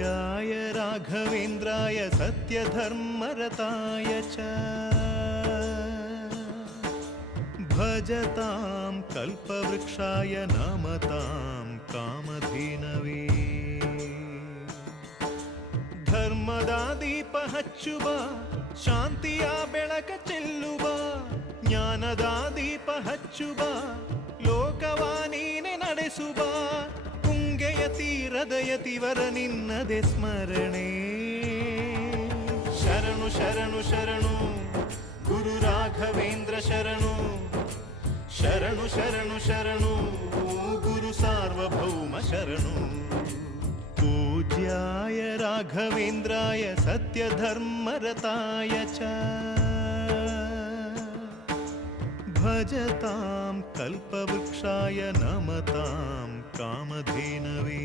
पूज्याय राघवेन्द्राय सत्यधर्मरताय च भजतां कल्पवृक्षाय नमतां कामधेनवे ಧರ್ಮದ ದೀಪ ಹಚ್ಚುವ ಶಾಂತಿಯ ಬೆಳಕ ಚೆಲ್ಲುವ ಜ್ಞಾನದ ದೀಪ ಹಚ್ಚುವ ಲೋಕವ ನೀನೆ ನಡೆಸುವ ತುಂಗೆಯ ತೀರದ ಯತಿವರ ನಿನ್ನದೆ ಸ್ಮರಣೆ ಶರಣು ಶರಣು ಶರಣು ಗುರು ರಾಘವೇಂದ್ರ ಶರಣು ಶರಣು ಶರಣು ಶರಣು ಗುರು ಸಾರ್ವಭೌಮ ಶರಣು पूज्याय राघवेन्द्राय सत्यधर्मरताय च भजतां कल्पवृक्षाय नमतां कामधेनवे